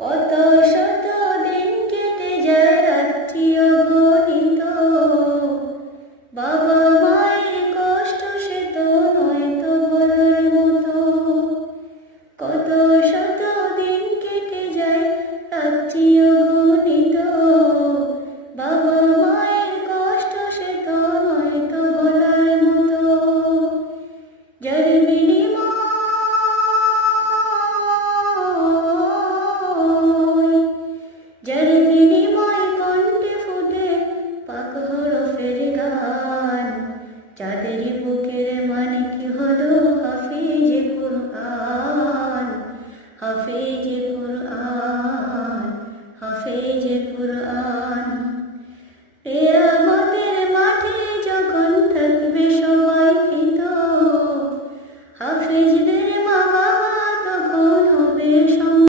কত শত দিন কেটে যায় রাত্রি অগণিত, বাবা মায়ের কষ্ট সে তো নয় তো বলার মতো। কত শত দিন কেটে যায় রাত্রি অগণিত, বাবা মায়ের কষ্ট সে তো নয় তো বলার মতো। যার বিনিময় কণ্ঠে ফুটে পাক হরফের গান, যাদের বুকের মানিক হলো হাফিজে কুরআন, হাফিজে কুরআন, হাফিজে কুরআন।